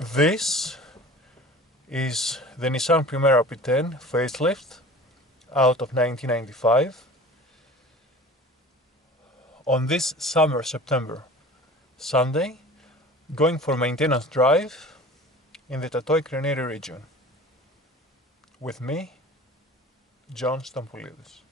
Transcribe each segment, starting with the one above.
This is the Nissan Primera P10-Facelift out of 1995. On this summer September Sunday, going for maintenance drive in the Tatoi-Krioneri region. With me, John Stampoulidis.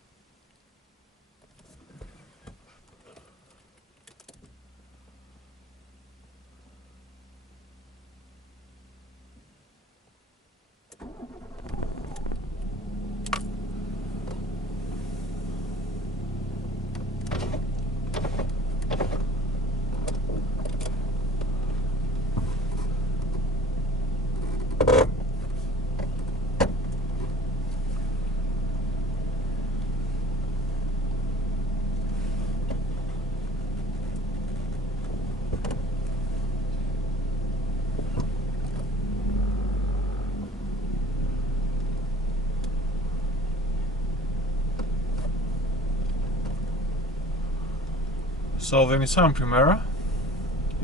So the Nissan Primera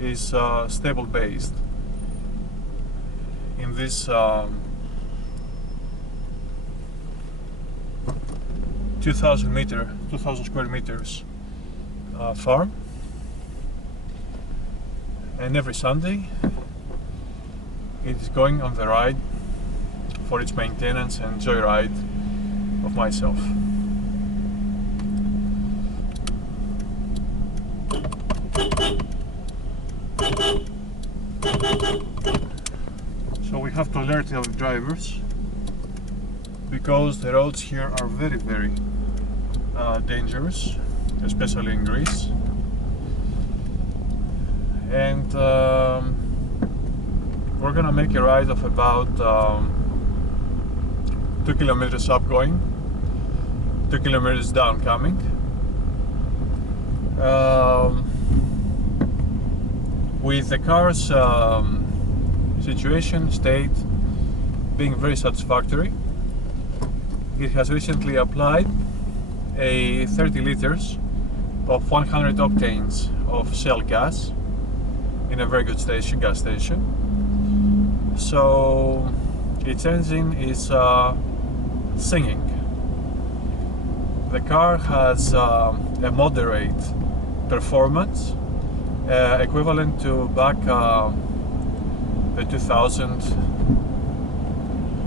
is stable based. In this 2000 square meters farm, and every Sunday it is going on the ride for its maintenance and joyride of myself. So we have to alert our drivers because the roads here are very dangerous, especially in Greece, and we're gonna make a ride of about 2 kilometers upgoing, 2 kilometers down coming. With the car's situation, state being very satisfactory. It has recently applied a 30 liters of 100 octanes of shell gas in a very good gas station. So its engine is singing. The car has a moderate performance, equivalent to back the 2000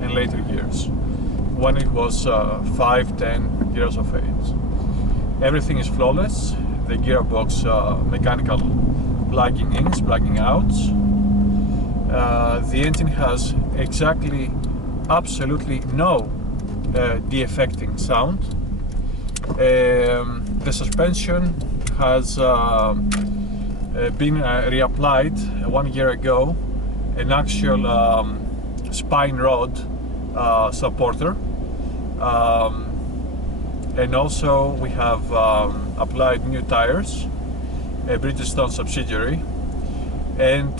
and later years, when it was 5-10 years of age. Everything is flawless. The gearbox mechanical plugging ins, plugging outs. The engine has absolutely no de-effecting sound. The suspension has been reapplied 1 year ago, an actual spine rod supporter, and also we have applied new tires, a Bridgestone subsidiary, and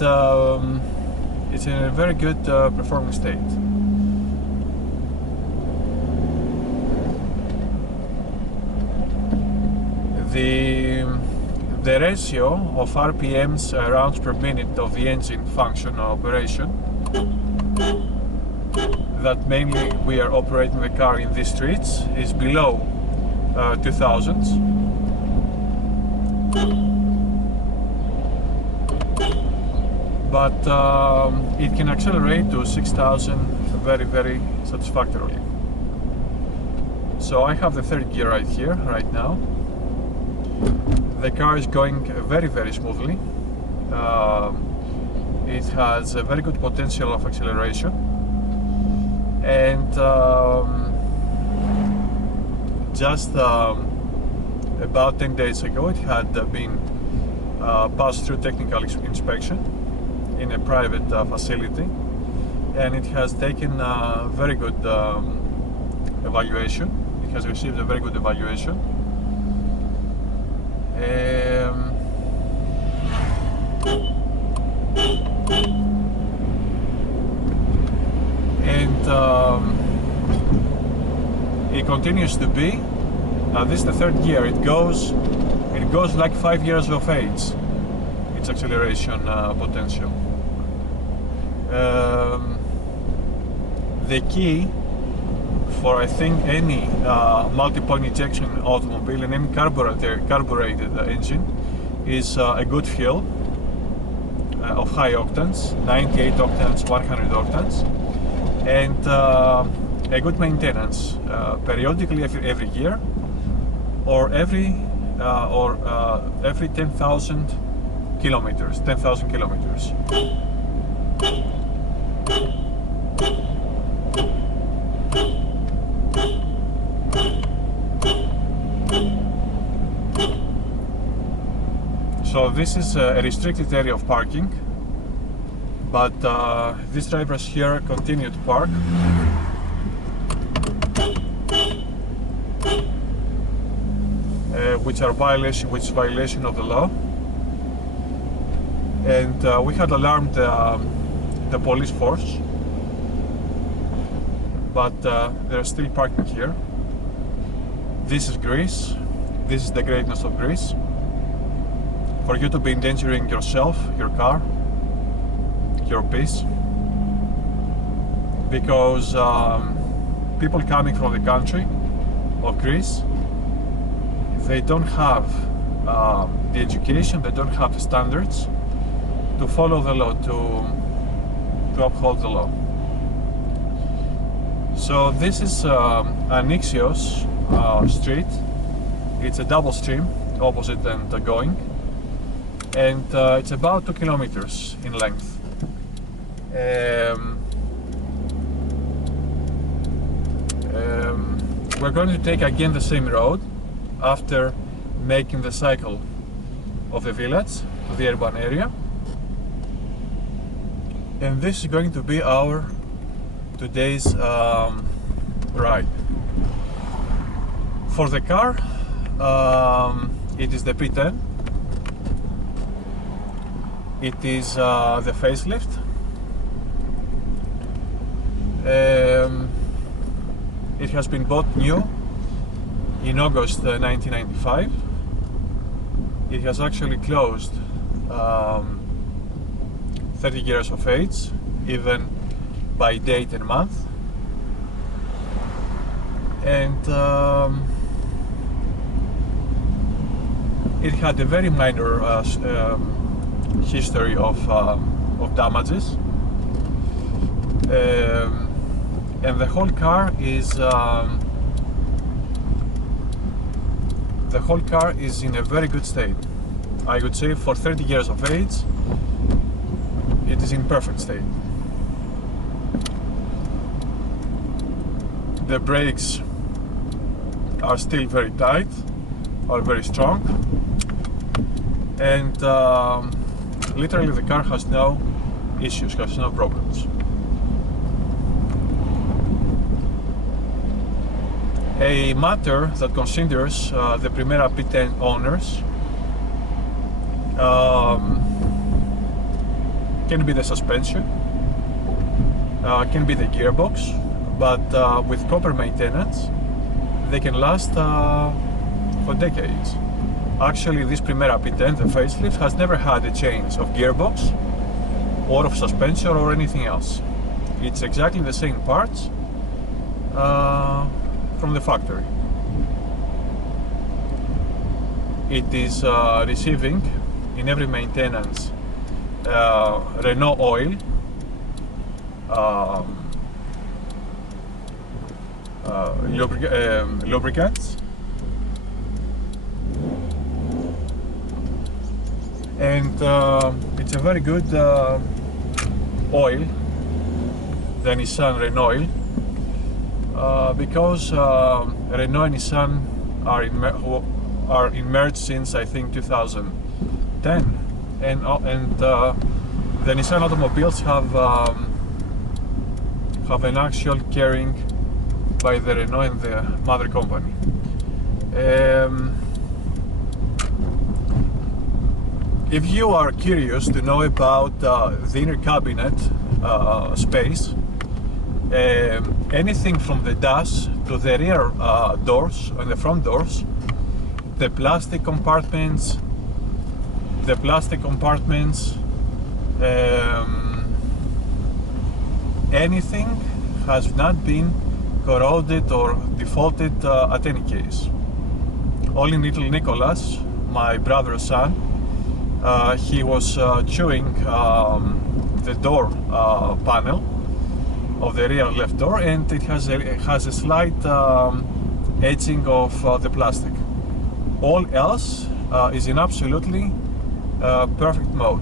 it's in a very good performing state. The ratio of RPMs, rounds per minute, of the engine function or operation, that mainly we are operating the car in these streets, is below 2000s. But it can accelerate to 6000 very satisfactorily. So I have the third gear right here, right now. The car is going very smoothly. It has a very good potential of acceleration, and just about 10 days ago it had been passed through technical inspection in a private facility, and it has taken a very good evaluation. It has received a very good evaluation. And it continues to be. This is the third gear. It goes like 5 years of age. Its acceleration potential. The key for, I think, any multi-point injection automobile and any carbureted engine is a good fuel of high octanes, 98 octanes, 100 octanes, and a good maintenance periodically every year, or every 10,000 kilometers. So this is a restricted area of parking, but these drivers here continue to park. Which is violation of the law. And we had alarmed the police force, but they're still parking here. This is Greece. This is the greatness of Greece. For you to be endangering yourself, your car, your peace, because people coming from the country of Greece, they don't have the education, they don't have the standards to follow the law, to uphold the law. So this is an Ixios street. It's a double stream, opposite and going, and it's about 2 kilometers in length. We're going to take again the same road after making the cycle of the village to the urban area, and this is going to be our today's ride. For the car, it is the P10. It is the facelift. It has been bought new in August 1995. It has actually closed 30 years of age, even by date and month. And it had a very minor history of damages. And the whole car is in a very good state. I would say for 30 years of age, it is in perfect state. The brakes are still very tight, are very strong, and literally the car has no issues, has no problems. A matter that considers the Primera P10 owners can be the suspension, can be the gearbox, but with proper maintenance they can last for decades. Actually, this Primera P10, the facelift, has never had a change of gearbox or of suspension or anything else. It's exactly the same parts from the factory. It is receiving in every maintenance Renault oil, lubricants, and it's a very good oil, the Nissan Renault oil, because Renault and Nissan are merged since I think 2010, and the Nissan automobiles have an actual carrying by the Renault and the mother company. If you are curious to know about the inner cabinet space, anything from the dash to the rear doors and the front doors, the plastic compartments, anything has not been corroded or defaulted at any case. Only little Nicholas, my brother's son, he was chewing the door panel of the rear left door, and it has a slight edging of the plastic. All else is in absolutely perfect mode.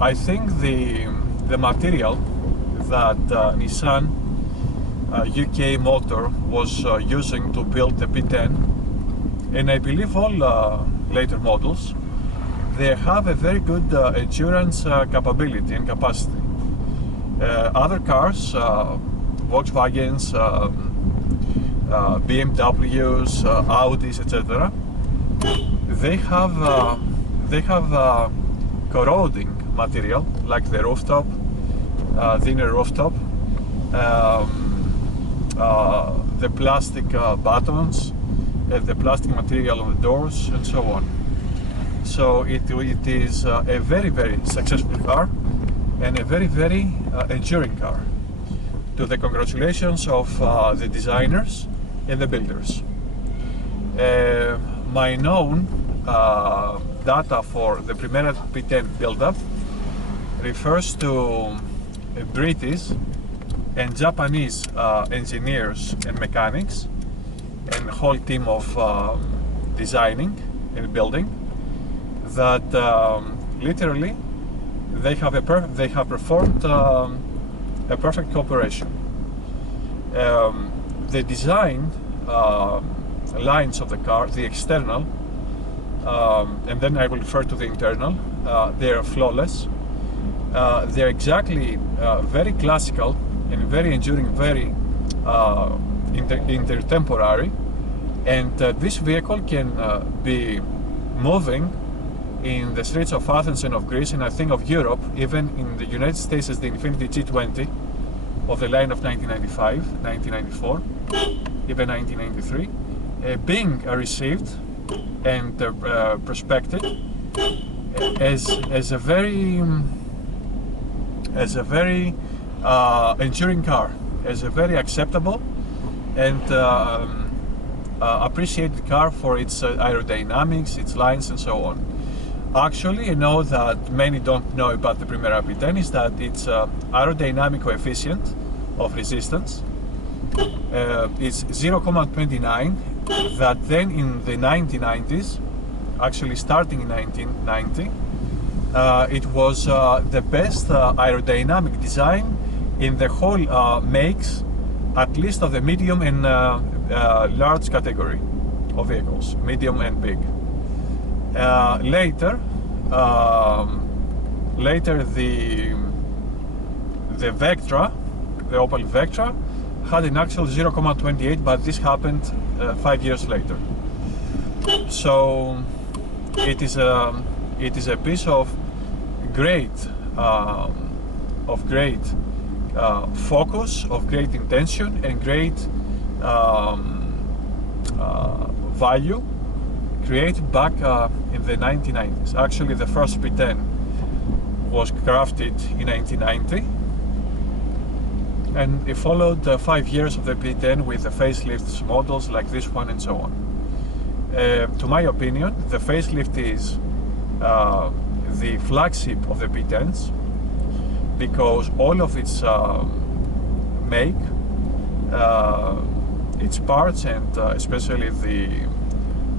I think the material that Nissan UK motor was using to build the P10, and I believe all later models, they have a very good endurance capability and capacity. Other cars, Volkswagens, BMWs, Audis, etc., they have corroding material like the rooftop, the inner rooftop, the plastic buttons, the plastic material on the doors, and so on. So it is a very, very successful car and a very, very enduring car. To the congratulations of the designers and the builders. My known data for the Primera P10 build-up refers to British and Japanese engineers and mechanics and a whole team of designing and building that literally they have performed a perfect cooperation. The design lines of the car, the external, and then I will refer to the internal, they are flawless. They're exactly very classical and very enduring, very intertemporary, and this vehicle can be moving in the streets of Athens and of Greece, and I think of Europe, even in the United States as the Infiniti G20 of the line of 1995, 1994, even 1993, being received and prospected as a very enduring car, as a very acceptable and appreciated car for its aerodynamics, its lines, and so on. Actually, I know that many don't know about the Primera P10 is that its aerodynamic coefficient of resistance is 0.29, that then in the 1990s, actually starting in 1990, it was the best aerodynamic design in the whole makes, at least of the medium and large category of vehicles, medium and big. Later the Vectra, the Opel Vectra, had an actual 0.28, but this happened 5 years later. So it is a piece of great focus, of great intention, and great value created back in the 1990s. Actually, the first P10 was crafted in 1990, and it followed 5 years of the P10 with the facelifts models like this one and so on. To my opinion, the facelift is the flagship of the P10s, because all of its make, its parts, and especially the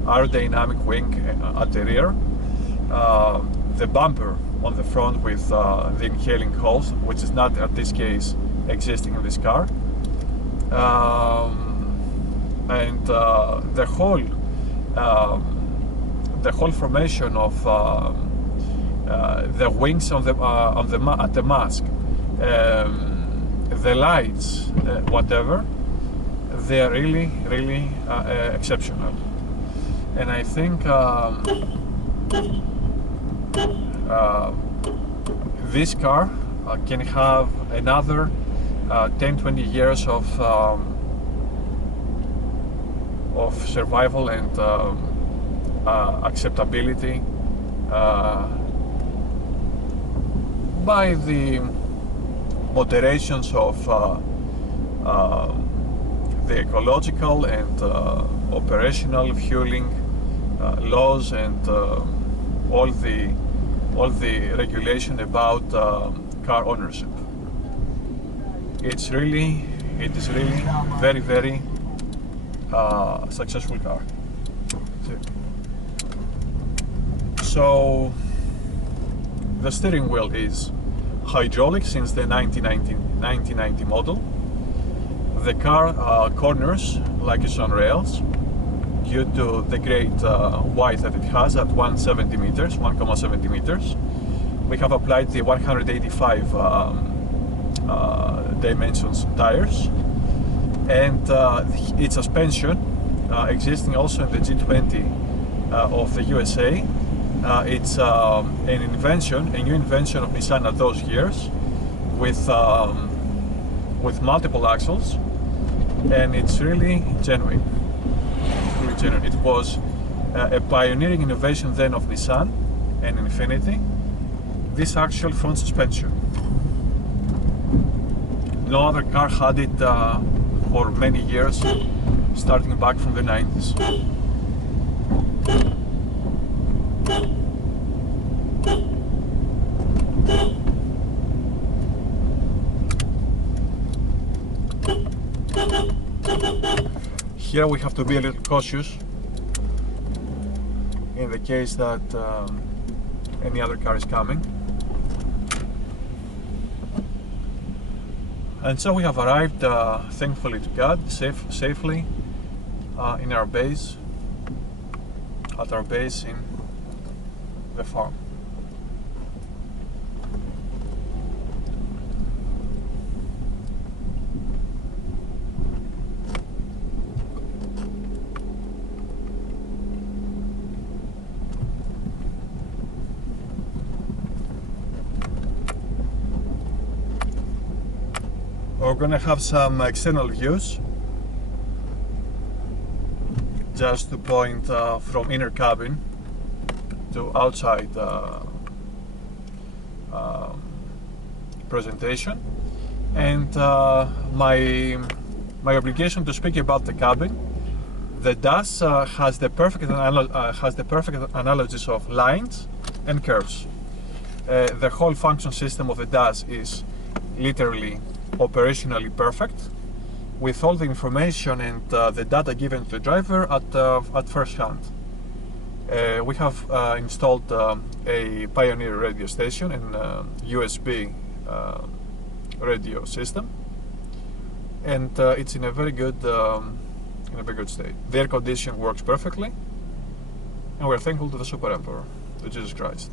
aerodynamic wing at the rear, the bumper on the front with the inhaling holes, which is not at this case existing in this car, and the whole formation of the wings at the mask, the lights, whatever, they are really exceptional. And I think this car can have another 10-20 years of survival and by the moderations of the ecological and operational fueling laws and all the regulation about car ownership. It is really very successful car. So the steering wheel is hydraulic since the 1990 model. The car corners like it's on rails due to the great width that it has at 1.70 meters. We have applied the 185 dimensions tires, and its suspension, existing also in the G20 of the USA. It's a new invention of Nissan at those years, with multiple axles, and it's really genuine. It was a pioneering innovation then of Nissan and Infiniti, this actual front suspension. No other car had it for many years, starting back from the 90s. Here we have to be a little cautious in the case that any other car is coming. And so we have arrived, thankfully to God, safely in our base, at our base in the farm. We're going to have some external views, just to point from inner cabin to outside presentation, and my obligation to speak about the cabin. The DAS has the perfect analogies of lines and curves. The whole function system of the DAS is literally operationally perfect, with all the information and the data given to the driver at first hand. We have installed a Pioneer radio station and USB radio system, and it's in a very good state. The air conditioning works perfectly, and we're thankful to the Super Emperor, to Jesus Christ.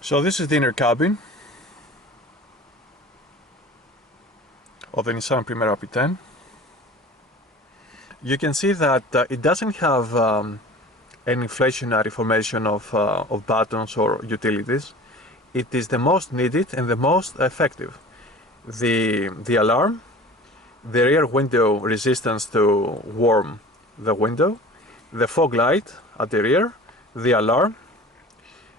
So this is the inner cabin of the Nissan Primera P10. You can see that it doesn't have an inflationary formation of buttons or utilities. It is the most needed and the most effective. The alarm, the rear window resistance to warm the window, the fog light at the rear, the alarm,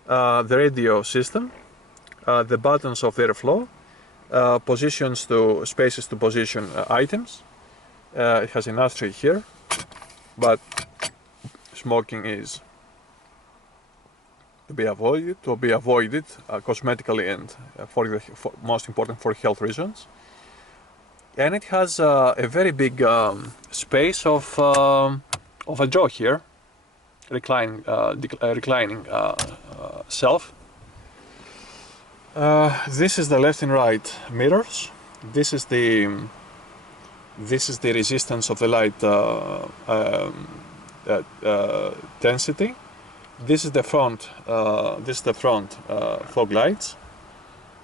the radio system, the buttons of airflow, spaces to position items. It has an ashtray here, but smoking is to be avoided cosmetically and most important for health reasons. And it has a very big space of a drawer here, reclining shelf. This is the left and right mirrors. This is the resistance of the light density. This is the front. Fog lights.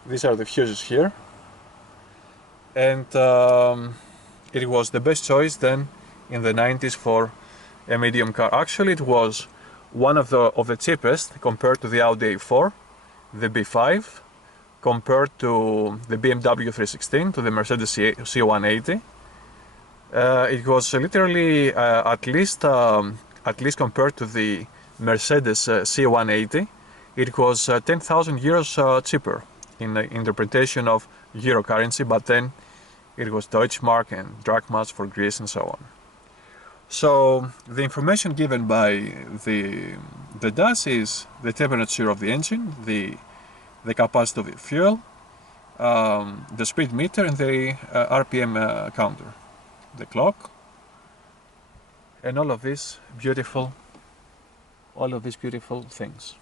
These are the fuses here, and it was the best choice then in the 90s for a medium car. Actually, it was one of the cheapest compared to the Audi A4, the B5, compared to the BMW 316, to the Mercedes C180. It was literally at least compared to the Mercedes C180, it was 10,000 euros cheaper in the interpretation of euro currency, but then it was Deutschmark and Drachmas for Greece and so on. So the information given by the DAS is the temperature of the engine, the capacity of the fuel, the speed meter and the RPM counter, the clock, and all of these beautiful things.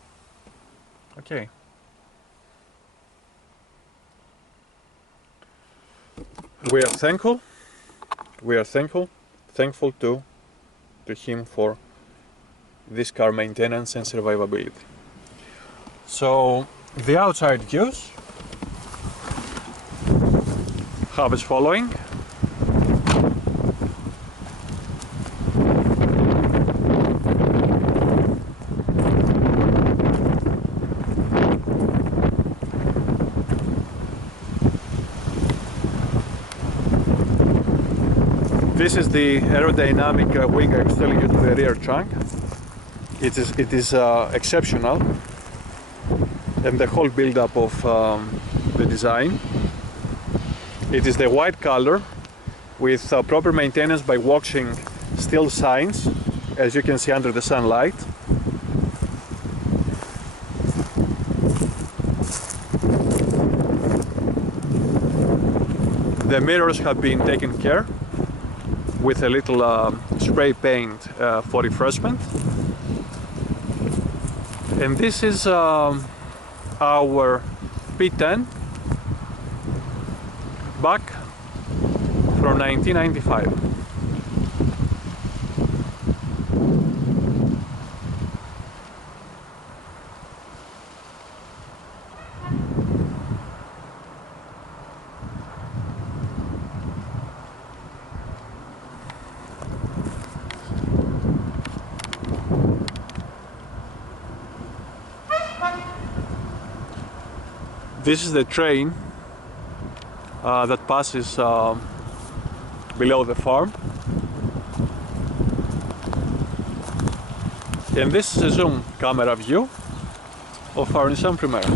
Okay. We are thankful to him for this car maintenance and survivability. So the outside views have as following. This is the aerodynamic wing I was telling you to the rear trunk. It is exceptional, and the whole build-up of the design. It is the white color with proper maintenance by washing steel signs, as you can see under the sunlight. The mirrors have been taken care with a little spray paint for refreshment. And this is our P10 back from 1995. This is the train that passes below the farm, and this is a zoom camera view of our Nissan Primera.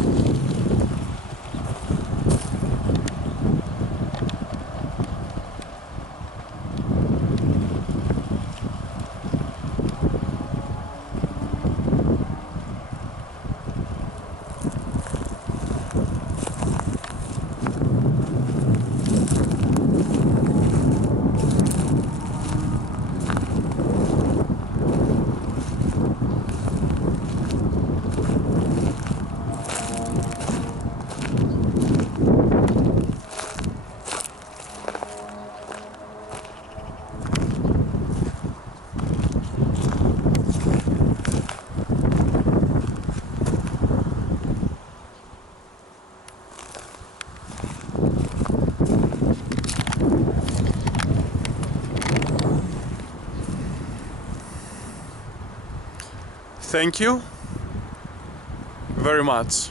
Thank you very much.